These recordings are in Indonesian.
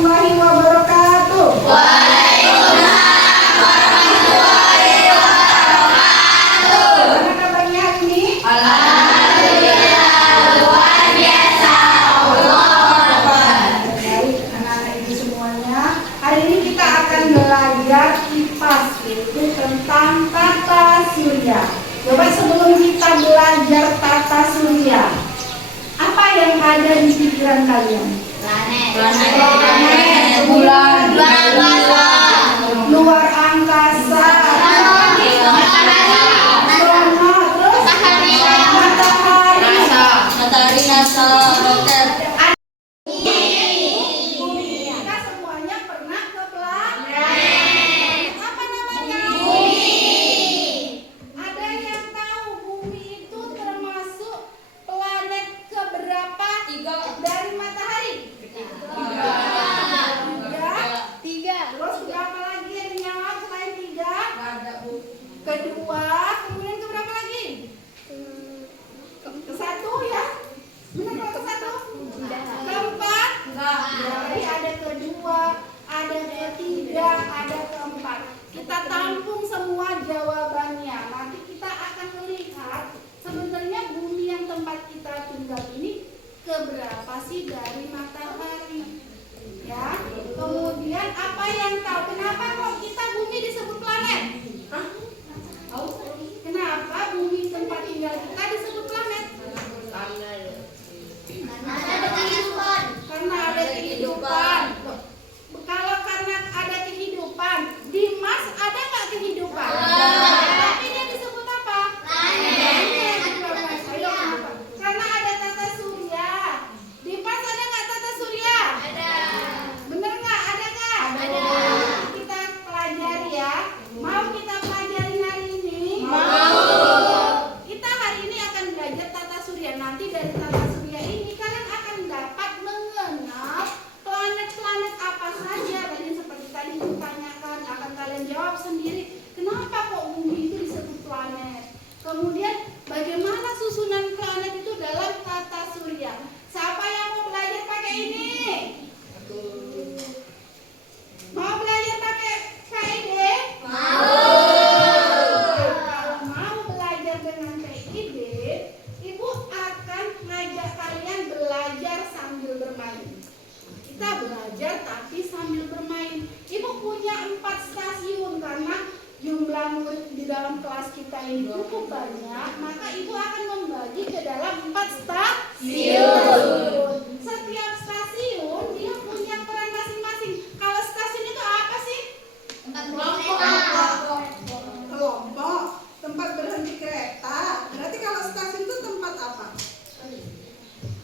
warahmatullahi wabarakatuh. Waalaikumsalam warahmatullahi wabarakatuh. Gimana kabarnya hari ini? Alhamdulillah luar biasa. Allah Akbar. Baik, anak-anak ibu semuanya. Hari ini kita akan belajar kipas, yaitu tentang tata surya. Coba sebelum kita belajar tata surya, apa yang ada di pikiran kalian? Planet, bulan, Luar angkasa, zona, terus matahari. matahari, NASA, roket. Kita semuanya pernah ke planet. Apa namanya? Ada yang tahu bumi itu termasuk planet keberapa? Dari matahari? Tiga. Terus berapa lagi yang dijawab selain tiga? Kedua. Kemudian ke berapa lagi? Ke satu ya? Benar kalau ke satu? Keempat? Jadi ada kedua, ada ketiga, ada keempat. Kita tampung semua jawabannya. Nanti kita akan melihat sebenarnya bumi yang tempat kita tinggal ini keberapa sih dari matahari. Ya. Kemudian apa yang tahu kenapa kok kita bumi disebut planet? Tahu? Kenapa bumi tempat tinggal kita disebut planet? Karena ada kehidupan. Kalau karena ada kehidupan, di Mars ada nggak kehidupan? Tapi dia disebut apa? Planet. Ayo, kenapa? Karena ada tata surya. Di Mars ada nggak tata surya? Bener nggak? Ada nggak? Kita pelajari ya. Mau kita pelajari hari ini? Kita hari ini akan belajar tata surya. Nanti dari tata surya ini kalian akan dapat mengenal planet-planet apa saja. Tadi seperti tadi ditanyakan, akan kalian jawab sendiri. Kenapa kok bumi itu disebut planet? Kemudian bagaimana susunan planet itu dalam tata surya? Siapa yang mau belajar pakai ini? Mau belajar pakai PID? Kalau mau belajar dengan PID, Ibu akan ngajak kalian belajar sambil bermain. Kita belajar tapi sambil bermain. Ibu punya 4 stasiun karena jumlah murid di dalam kelas kita ini cukup banyak, maka Ibu akan membagi ke dalam 4 stasiun. Setiap stasiun dia punya peran masing-masing. Kalau stasiun itu apa sih? Kelompok, tempat berhenti kereta. Berarti kalau stasiun itu tempat apa?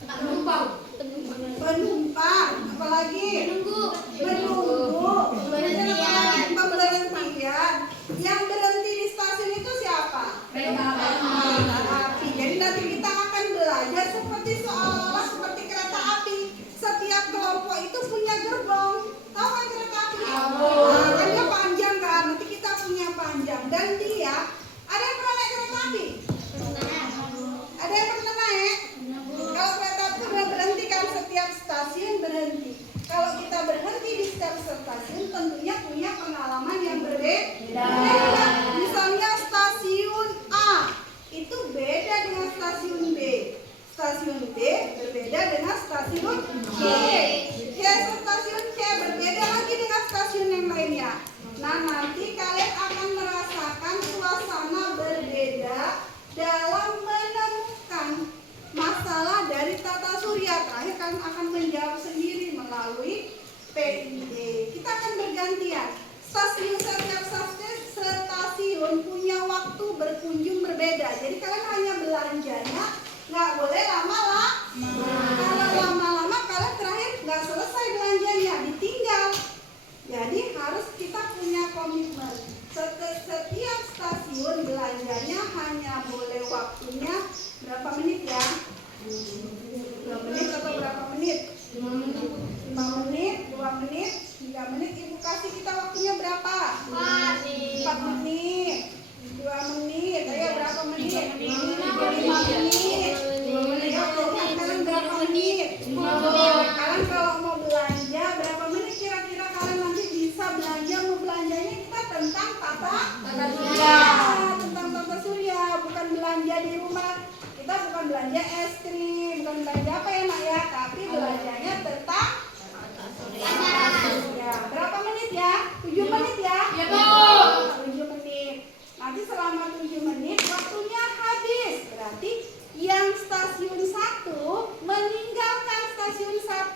Penumpang. Apalagi? Menunggu. Kemudian apalagi? Pemberhentian. Yang berhenti di stasiun itu siapa? Kereta api. Jadi nanti kita akan belajar seperti seolah-olah seperti kereta api. Setiap kelompok itu punya gerbong. Tahu kan kereta api? Nah, kan dia panjang kan. Nanti kita punya panjang. Dan dia ada yang pernah naik kereta api? Ada yang pernah naik? Kalau kereta api sudah berhenti kan setiap stasiun berhenti. Kalau kita berhenti di setiap stasiun tentunya punya pengalaman yang berbeda. Misalnya stasiun A itu beda dengan stasiun B. Stasiun B berbeda dengan stasiun C. Stasiun C berbeda lagi dengan stasiun yang lainnya. Nah, nanti kalian akan merasakan suasana berbeda dalam menemukan masalah dari tata surya. Terakhir kalian akan menjawab sendiri melalui PID. Kita akan bergantian. Setiap stasiun punya waktu berkunjung berbeda. Jadi kalian hanya belanjanya nggak boleh lama-lama. Kalau lama-lama kalian terakhir nggak selesai belanjanya, ditinggal. Jadi harus kita punya komitmen. Setiap stasiun belanjanya hanya boleh waktunya berapa menit ya? 2 menit atau berapa menit? 5 menit, 2 menit, 3 menit. Ibu kasih kita waktunya berapa? 4 menit, 2 menit. Ayo berapa menit? 5 menit. Ayo sekarang berapa menit?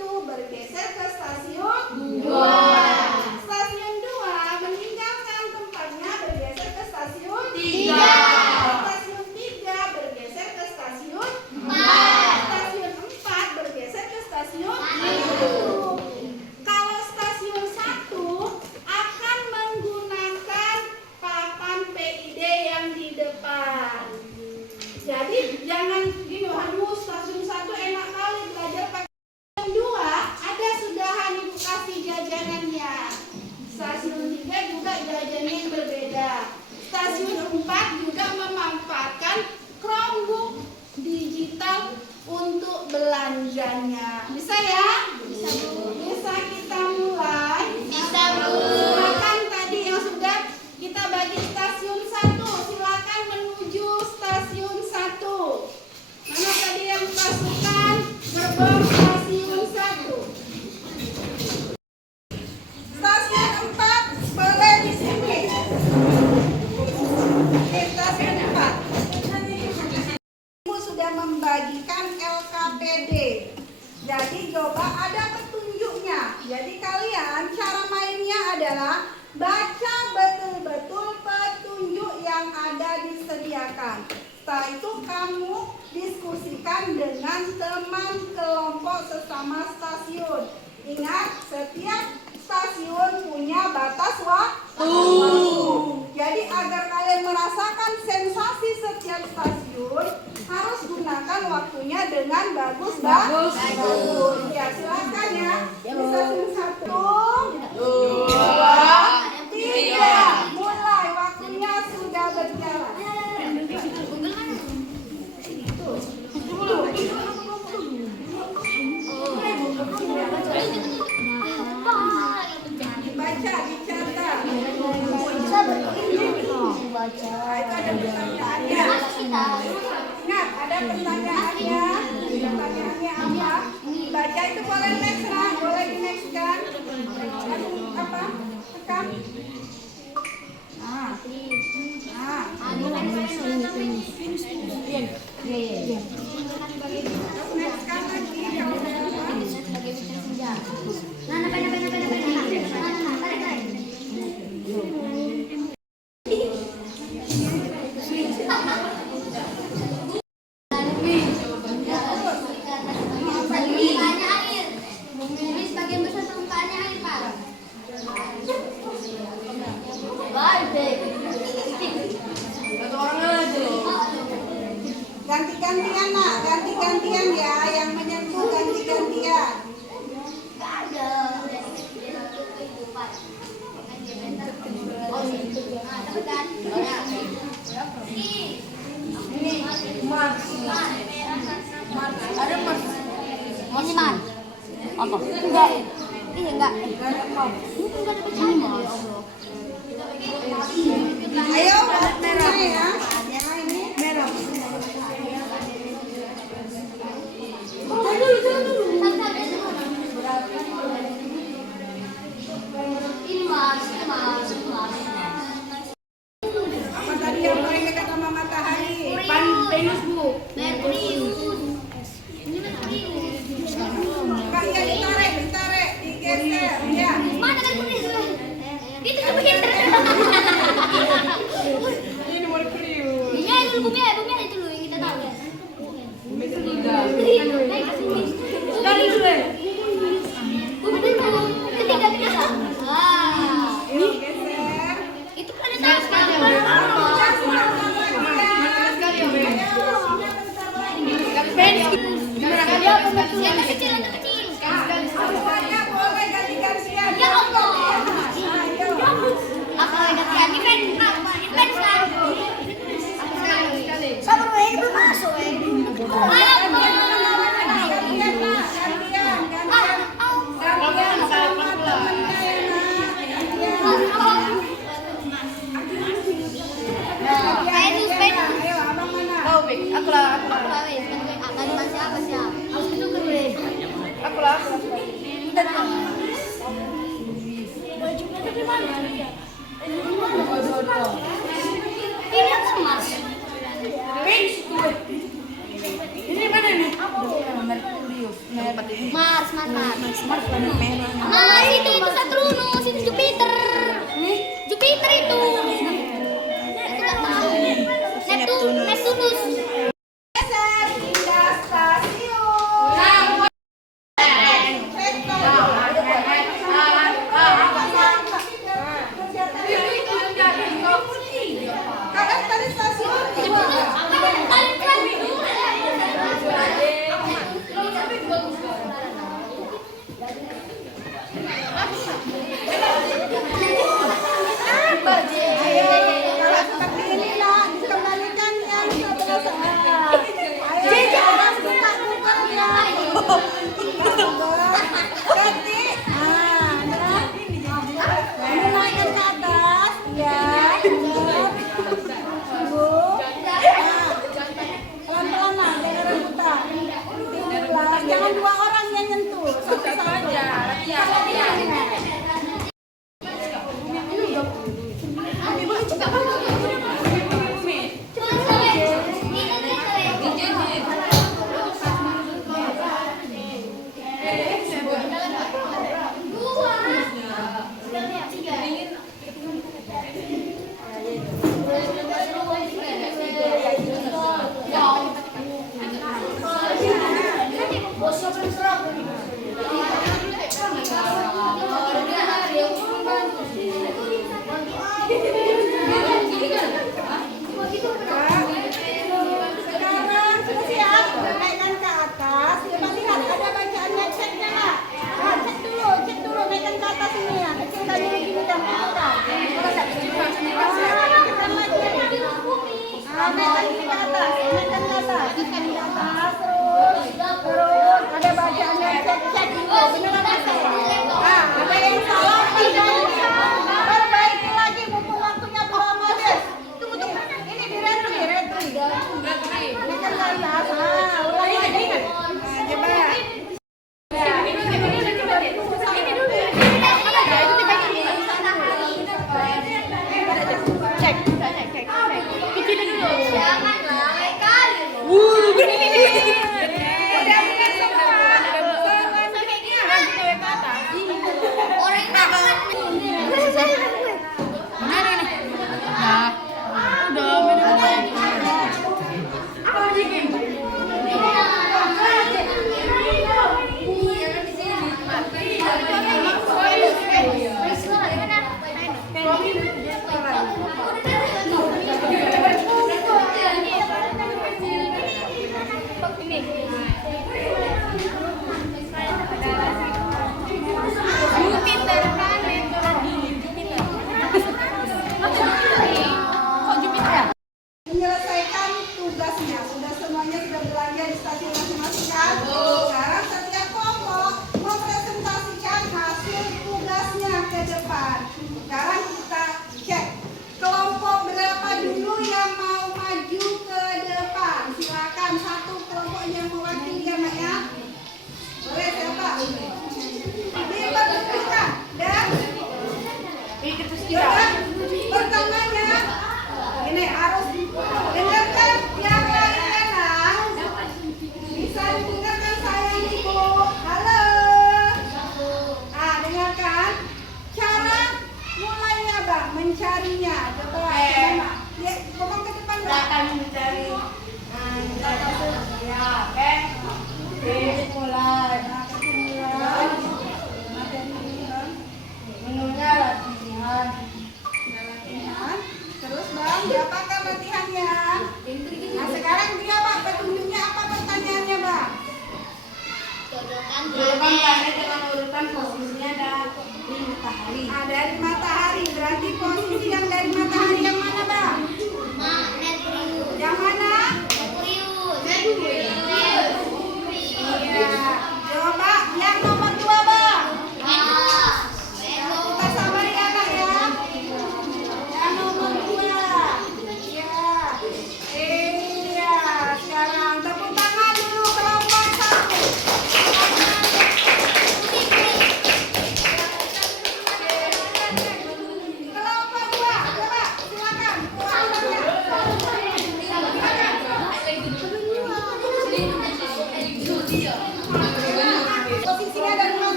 1 bergeser ke stasiun 2. Stasiun 2 meninggalkan tempatnya bergeser ke stasiun 3. Stasiun 3 bergeser ke stasiun 4. Stasiun 4 bergeser ke stasiun 1. Kalau stasiun 1 akan menggunakan papan PID yang di depan. Jadi jangan gini, aduh stasiun 1 enak kali belajar pakai. Stasiun 2 ada sudahan ibu kasih jajanannya. Stasiun 3 juga jajanannya yang berbeda. Stasiun 4 juga memanfaatkan Chromebook digital untuk belanjanya. Bisa ya? Bisa Bu. Bisa kita mulai? Bisa, Bu. Silakan tadi yang sudah kita bagi stasiun 1. Silakan menuju stasiun 1. Mana tadi yang pasukan gerbang stasiun 1? Stasiun 4 boleh di sini. Oke, stasiun 4. Ibu sudah membagikan LKPD. Jadi coba ada petunjuknya. Jadi kalian cara mainnya adalah baca betul-betul petunjuk yang ada disediakan. Setelah itu kamu diskusikan dengan teman kelompok sesama stasiun. Ingat, setiap stasiun punya batas waktu. Jadi agar kalian merasakan sensasi setiap stasiun, harus gunakan waktunya dengan bagus. Ya, silakan ya. Di stasiun 1, 2, 3. Mulai, waktunya sudah berjalan. Dibaca, dicatat. Itu ada pertanyaannya. Ingat, ada pertanyaannya. Pertanyaannya apa? Baca itu boleh next lah, boleh di next kan? Apa? Tekan. Next kan lagi jawabannya. Ganti-gantian nak, ganti-gantian ya, yang menyentuh ganti-gantian. Ada Mars. Ini man. Apa? Enggak. Ini enggak. Enggak ada bacaan. Ayo, merah ya. Ini merah. Apa tadi yang paling dekat sama matahari? Venus, Bu. Merkurius. Ini Merkurius. Kak, ya ditarik, digeser, ya. Mana Merkurius? Itu coba kita. Ini Merkurius. Iya, itu bumi itu loh yang kita tahu ya. Bumi ketiga. Dari dulu. Bumi ketiga kita. Ah. Ini geser. Itu planet apa? Yang kecil. Semuanya boleh ganti-gantian. Ya Allah. Ayo. Apa gantian? Event kan? Sabar weh, belum masuk weh. Ayo. Gantian lah, gantian. Gantian sama temennya ya nak. Gantian. Ayo, abang mana? Aku lah weh. Akan siapa? Harus itu kan weh. Aku lah. Bajunya dari mana? Ini apa Mas? Ini mana nih? Merkurius. Mars. Mars itu Saturnus, itu Jupiter. Jupiter itu. Neptunus. Geser, pindah stasiun. Kakak tadi stasiun.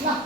Lah,